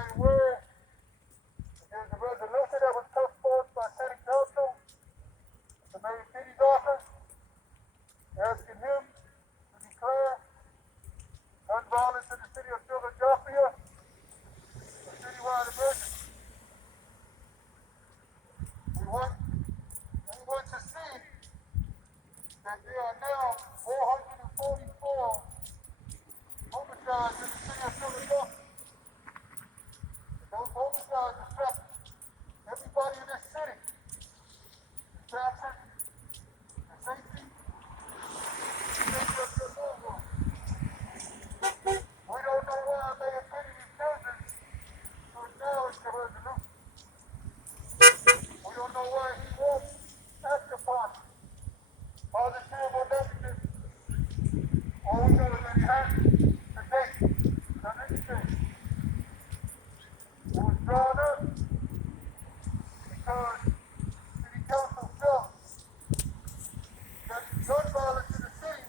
everybody aware there's a resolution that was put forth by City Council, the Mayor City's office, asking him to declare gun violence in the city of Philadelphia a citywide emergency. We want to see that there are now 444 homicides in the city of Philadelphia. Those homicides affect everybody in this city. The taxes, the safety, the safety of your loved ones. We don't know why Mayor Petty refuses to acknowledge the resolution. We don't know why he won't act upon it. Positive or negative. All we know is that he hasn't to date done anything. It was drawn up because City Council felt that gun violence in the city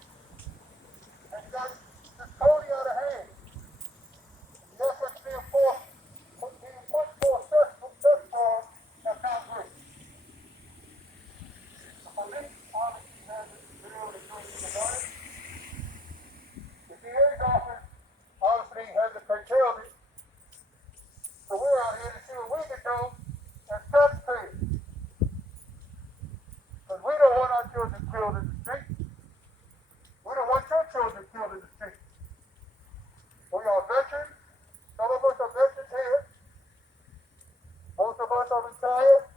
has got just totally out of hand. The efforts being put forth thus far have not worked. The police obviously hasn't been able to do anything about it. The DA's office obviously hasn't curtailed it. So we're out here to see what we can do as taxpayers. Because we don't want our children killed in the street. We don't want your children killed in the street. We are veterans. Some of us are veterans here. Most of us are retired.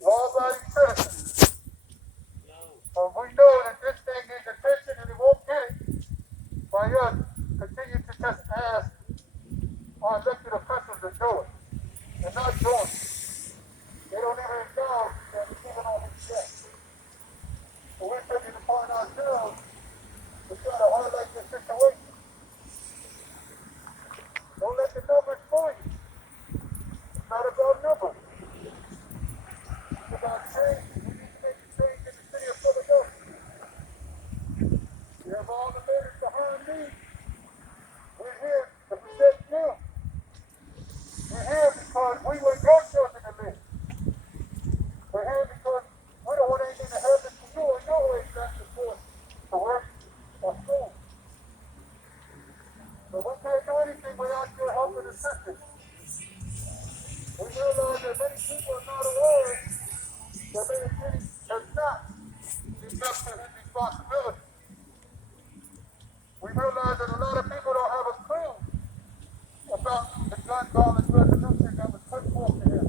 Law-abiding citizens. But we know that this thing needs attention and it won't get it by us continue to just ask our elected officials to do it. They're not doing it. They don't even acknowledge that it's even on his desk. So we're taking it upon ourselves to try to highlight this situation. Don't let the numbers fool you. It's not about numbers. It's about change. We need to make a change in the city of Philadelphia. You have all the leaders behind me. We're here to protect you. We're here because we want your children to live. We're here because we don't want anything to happen to you or your way back and forth to work or school. But we can't do anything without your help and assistance. We realize that many people are not aware that Mayor City has not lived up to his responsibility. We realize that a lot of people don't have a clue about the gun violence resolution that was put forth to him.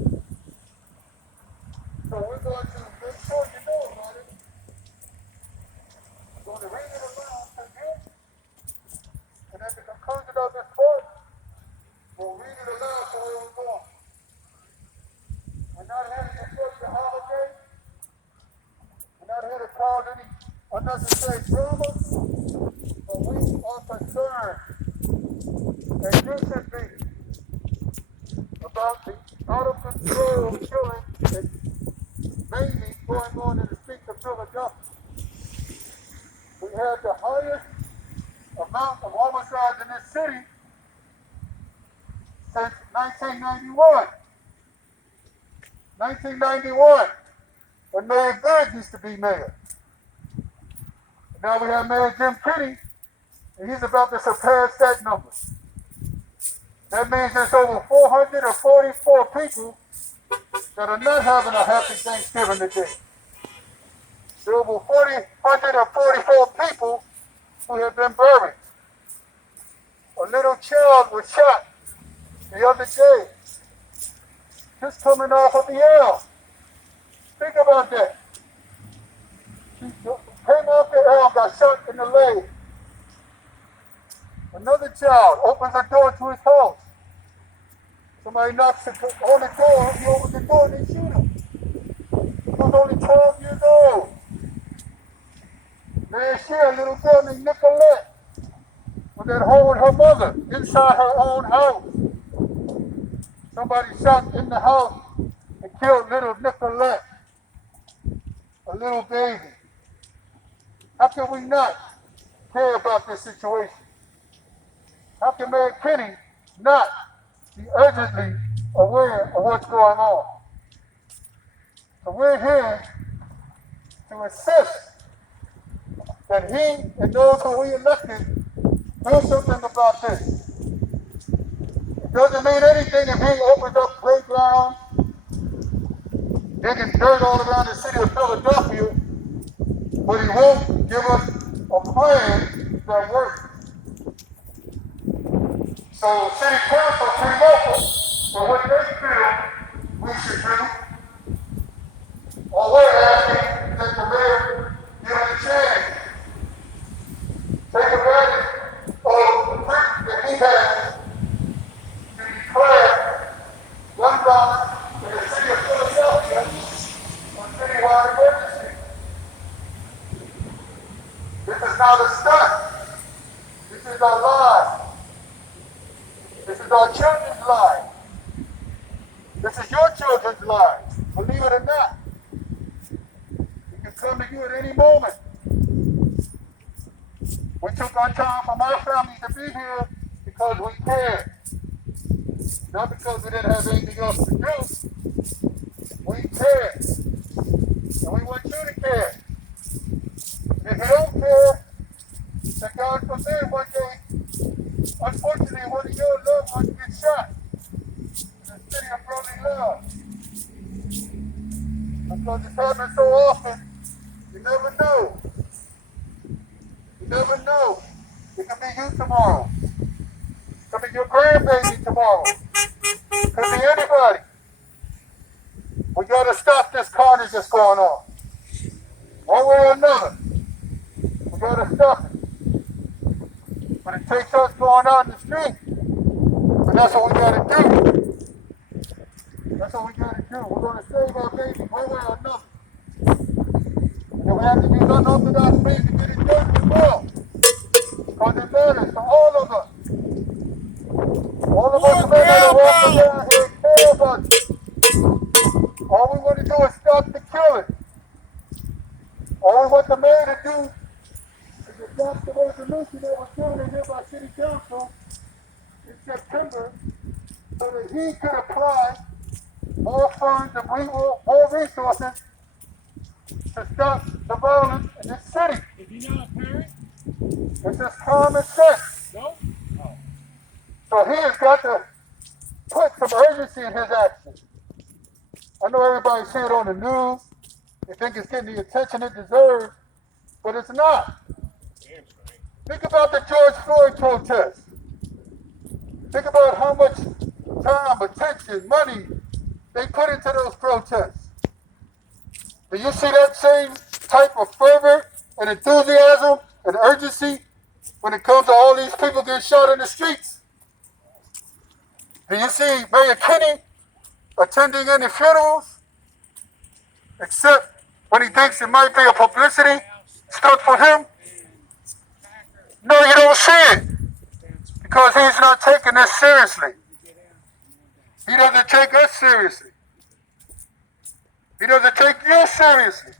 So we're going to make sure you know about it. We're going to read it aloud to you. And at the conclusion of this course, we'll read it aloud for where we're going. We're not here to disrupt the holiday. We're not here to cause any unnecessary drama. But we are concerned, and you should be, about the out-of-control killing that's mainly going on in the streets of Philadelphia. We had the highest amount of homicides in this city since 1991. 1991, when Mayor Biggs used to be mayor. And now we have Mayor Jim Kenney, and he's about to surpass that number. That means there's over 444 people that are not having a happy Thanksgiving today. There are over 444 people who have been buried. A little child was shot the other day, just coming off of the L. Think about that. She came off the L, got shot in the leg. Another child opens the door to his house. Somebody knocks on the door, he opens the door and they shoot him. He was only 12 years old. Last year, a little girl named Nicolette was at home with her mother inside her own house. Somebody shot in the house and killed little Nicolette, a little baby. How can we not care about this situation? How can Mayor Kenney not be urgently aware of what's going on. So we're here to assist that he and those who we elected do something about this. It doesn't mean anything if he opens up playgrounds, digging dirt all around the city of Philadelphia, but he won't give us a plan that works. So city council came up with what they feel we should do, or we're asking that the mayor give it a chance. Take advantage of the brick that he has to declare $1 in the city of Philadelphia a citywide emergency. This is not a stunt. This is our life. This is our children's lives. This is your children's lives. Believe it or not. It can come to you at any moment. We took our time from our family to be here because we cared. Not because we didn't have anything else to do. We cared. And we want you to care. If you don't care, then God forbid one day, unfortunately, one of your loved ones gets shot in the city of brotherly love. Because it's happening so often, you never know. You never know. It could be you tomorrow. It could be your grandbaby tomorrow. It could be anybody. We gotta stop this carnage that's going on. One way or another. We gotta stop it. But it takes us going out in the street. And that's what we gotta do. That's what we gotta do. We're gonna save our baby one way or another. And if we have to use unorthodox means to get it done, we will. Because it matters to all of us. All of us that are walking around here care about it. All we want to do is stop the killing. All we want the mayor to do is adopt the resolution that was given here by City Council in September so that he could apply more funds and more resources to stop the violence in this city. Is he not a parent? It's just common sense. No? Oh. So he has got to put some urgency in his action. I know everybody see it on the news. They think it's getting the attention it deserves, but it's not. Think about the George Floyd protest. Think about how much time, attention, money they put into those protests. Do you see that same type of fervor and enthusiasm and urgency when it comes to all these people getting shot in the streets? Do you see Mayor Kinney attending any funerals? Except when he thinks it might be a publicity stunt for him? No, you don't see it. Because he's not taking this seriously. He doesn't take us seriously. He doesn't take you seriously.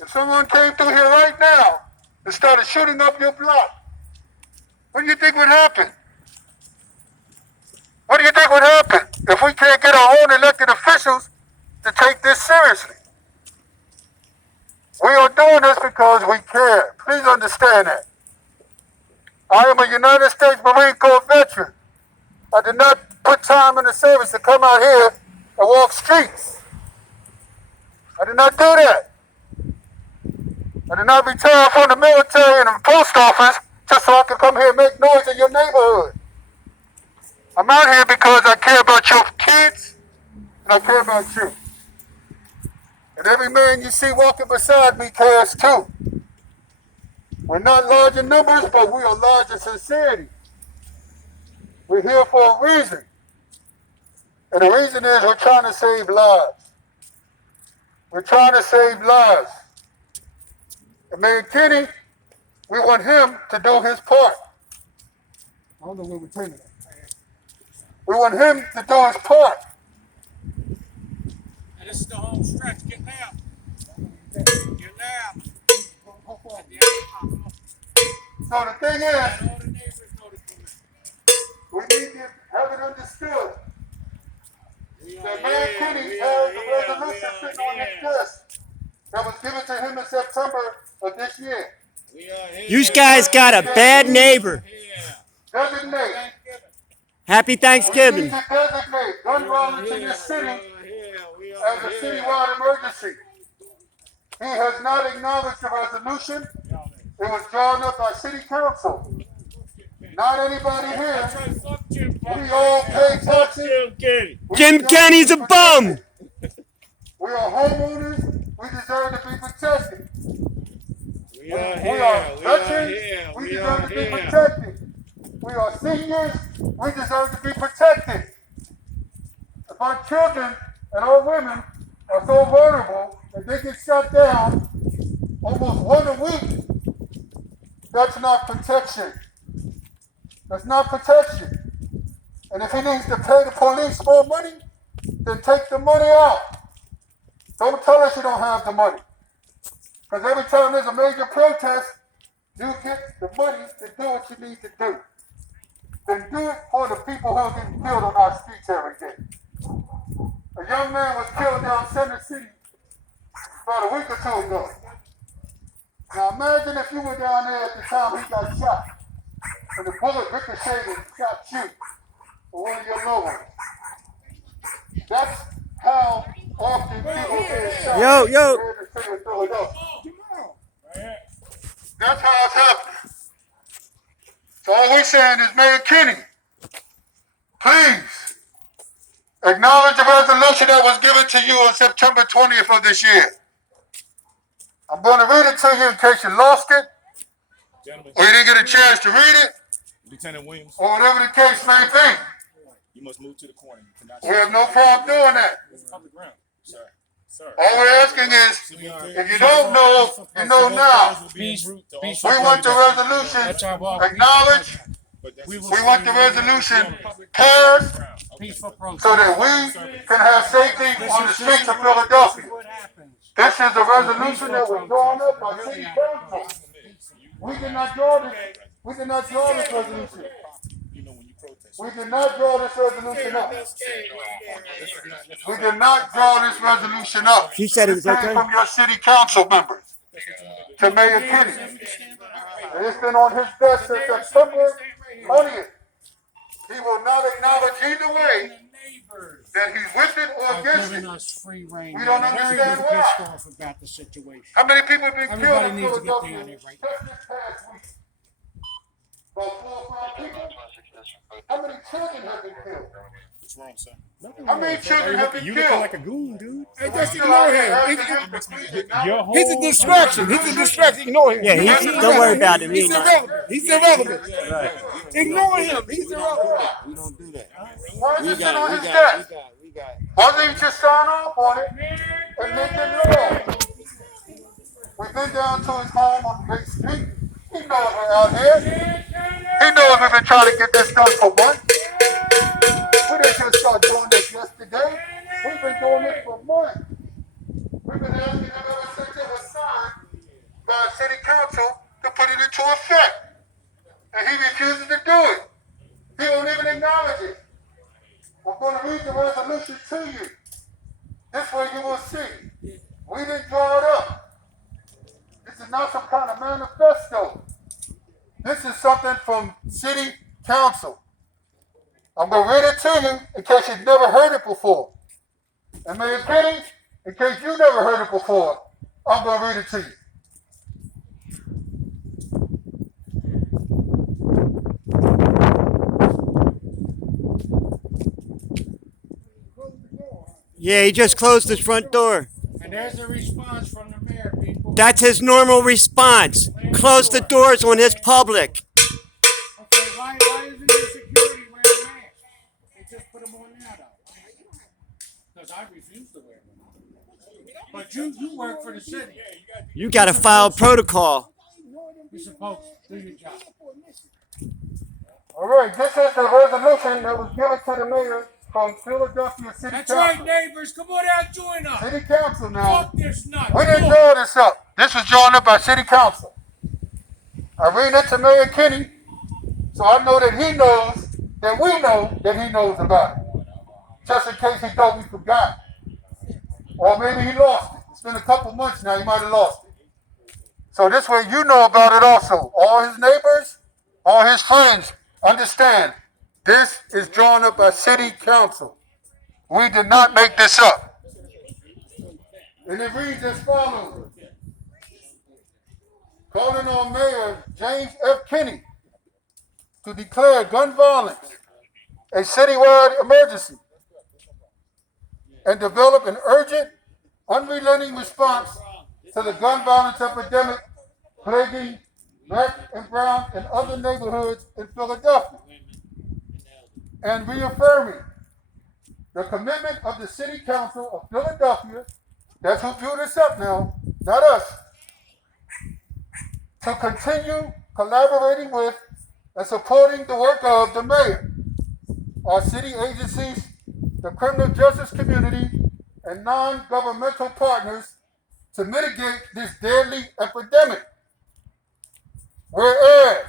If someone came through here right now and started shooting up your block, what do you think would happen? What do you think would happen if we can't get our own elected officials to take this seriously? We are doing this because we care. Please understand that. I am a United States Marine Corps veteran. I did not put time in the service to come out here and walk streets. I did not do that. I did not retire from the military and the post office just so I could come here and make noise in your neighborhood. I'm out here because I care about your kids and I care about you. And every man you see walking beside me cares too. We're not large in numbers, but we are large in sincerity. We're here for a reason. And the reason is we're trying to save lives. We're trying to save lives. And Mayor Kinney, we want him to do his part. I don't know where we're taking it. We want him to do his part. And this is the home stretch. Get down. Get down. So the thing is, Let all the neighbors know to come in. We need to have it understood that Mayor Kenny has a resolution sitting on his desk that was given to him in September of this year. You guys got a bad neighbor. Designate. Happy We need Thanksgiving. to designate gun violence in this city as a citywide emergency. He has not acknowledged the resolution. It was drawn up by city council. Not anybody here. We all pay taxes. Jim Kenny's a bum. We are homeowners. We deserve to be protected. We We are are here. veterans. We We deserve are to be here. protected. We are seniors. We deserve to be protected. If our children and our women are so vulnerable that they get shut down almost one a week, that's not protection. That's not protection. And if he needs to pay the police more money, then take the money out. Don't tell us you don't have the money. Because every time there's a major protest, you get the money to do what you need to do. Then do it for the people who are getting killed on our streets every day. A young man was killed down Center City about a week or two ago. Now imagine if you were down there at the time he got shot, and the bullet ricocheted and shot you or one of your loved ones. That's how often people get shot Yo. here in the city of Philadelphia. That's how it's happening. So all we're saying is, Mayor Kenny, please acknowledge the resolution that was given to you on September 20th of this year. I'm going to read it to you in case you lost it, Gentlemen, or you didn't get a chance to read it, Lieutenant Williams, or whatever the case may be. you must move to the corner. You cannot. We have no problem doing that. This is public ground, sir. Sir. All we're asking is, if you don't know, you know now. We want the resolution acknowledged. We want the resolution passed so that we can have safety on the streets of Philadelphia. This is a resolution that was drawn up by city council. We did not draw this. We did not draw this resolution. We did not draw this resolution up. We did not draw this resolution up. She said it was It came okay. from your city council members to Mayor Kenny. And it's been on his desk since September 20th. He will not acknowledge either way that he's with it or against Giving it. us free reign. We don't We're very understand pissed why. off about the situation. How many people have been killed Everybody in needs to get Philadelphia down there just right this past week? About 4 or 5 people? How many children have been killed? What's wrong, sir? How many children have been You killed? looking like a goon, dude. Hey, just ignore him. Your whole He's a distraction. He's a distraction. Ignore him. Yeah, don't worry about it. He's irrelevant. He's irrelevant. Ignore him. He's irrelevant. We don't do that. Why is We it sit on got, we his got, desk? we got. Why don't you just sign off on it and make it law? We've been down to his home on Big Street. He knows we're out here. He knows we've been trying to get this done for months. We didn't just start doing this yesterday. We've been doing this for months. We've been asking him ever since it was signed by city council to put it into effect. And he refuses to do it. He won't even acknowledge it. I'm going to read the resolution to you. This way you will see. We didn't draw it up. This is not some kind of manifesto. This is something from city council. I'm going to read it to you in case you've never heard it before. And Mayor Kenny, in case you never heard it before, I'm going to read it to you. Yeah, he just closed his front door. And there's a response from the mayor, people. That's his normal response. Close the doors when it's public. Okay, why isn't there security wearing masks? They just put them on now, though. Because I refuse to wear them. But you work for the city. You got to file protocol. You're supposed to do your job. All right, this is the resolution that was given to the mayor from Philadelphia City That's Council. right, neighbors. Come on out, join us. City Council now. Fuck this nut. We didn't draw this up. This was drawn up by City Council. I read it to Mayor Kenny, so I know that he knows that we know that he knows about it. Just in case he thought we forgot. Or maybe he lost it. It's been a couple months now, he might have lost it. So this way you know about it also. All his neighbors, all his friends understand this is drawn up by city council. We did not make this up. And it reads as follows. Calling on Mayor James F. Kinney to declare gun violence a citywide emergency and develop an urgent, unrelenting response to the gun violence epidemic plaguing Black and brown and other neighborhoods in Philadelphia, and reaffirming the commitment of the City Council of Philadelphia, that's who drew this up now, not us, to continue collaborating with and supporting the work of the mayor, our city agencies, the criminal justice community, and non-governmental partners to mitigate this deadly epidemic. Whereas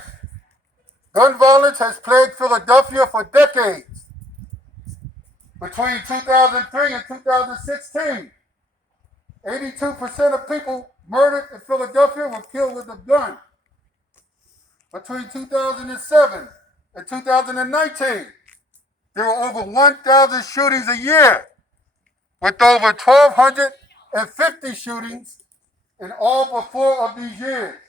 gun violence has plagued Philadelphia for decades. Between 2003 and 2016, 82% of people murdered in Philadelphia were killed with a gun. Between 2007 and 2019, there were over 1,000 shootings a year, with over 1,250 shootings in all but 4 of these years.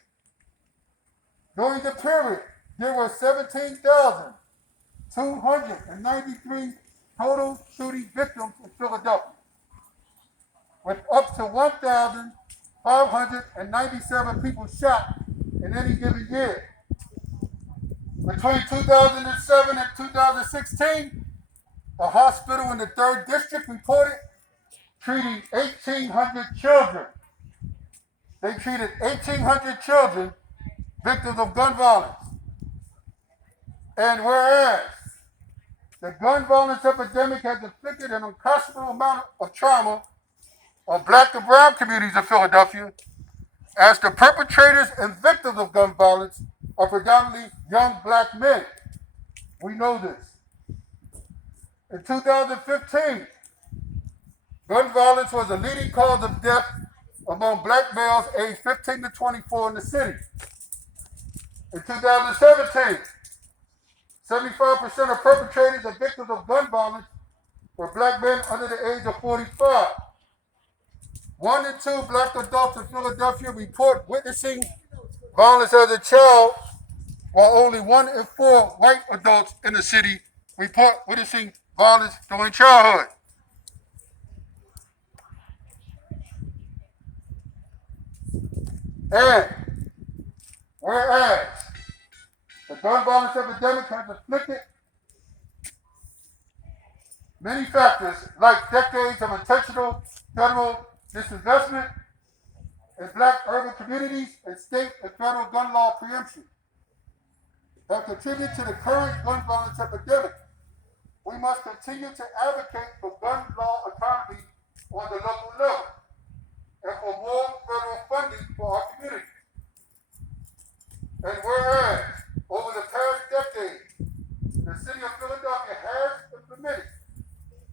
During the period, there were 17,293 total shooting victims in Philadelphia, with up to 1,597 people shot in any given year. Between 2007 and 2016, a hospital in the 3rd District reported treating 1,800 children. They treated 1,800 children victims of gun violence. And whereas the gun violence epidemic has inflicted an unconscionable amount of trauma on Black and brown communities of Philadelphia, as the perpetrators and victims of gun violence are predominantly young Black men. We know this. In 2015, gun violence was a leading cause of death among Black males aged 15 to 24 in the city. In 2017, 75% of perpetrators and victims of gun violence were Black men under the age of 45. 1 in 2 Black adults in Philadelphia report witnessing violence as a child, while only 1 in 4 white adults in the city report witnessing violence during childhood. And whereas the gun violence epidemic has inflicted many factors like decades of intentional federal disinvestment in Black urban communities and state and federal gun law preemption have contributed to the current gun violence epidemic. We must continue to advocate for gun law autonomy on the local level and for more federal funding for our community. And whereas over the past decade, the city of Philadelphia has implemented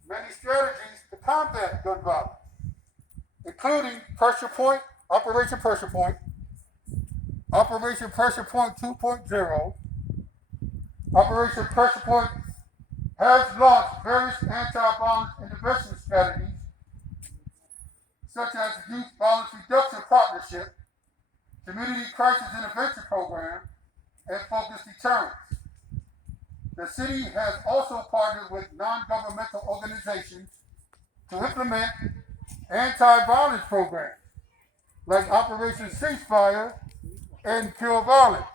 many strategies to combat gun violence, including Pressure Point, Operation Pressure Point, Operation Pressure Point 2.0. Operation Pressure Point has launched various anti-violence intervention strategies, such as Youth Violence Reduction Partnership, Community Crisis Intervention Program, and Focused Deterrence. The city has also partnered with non-governmental organizations to implement anti-violence programs like Operation Ceasefire and Kill Violence.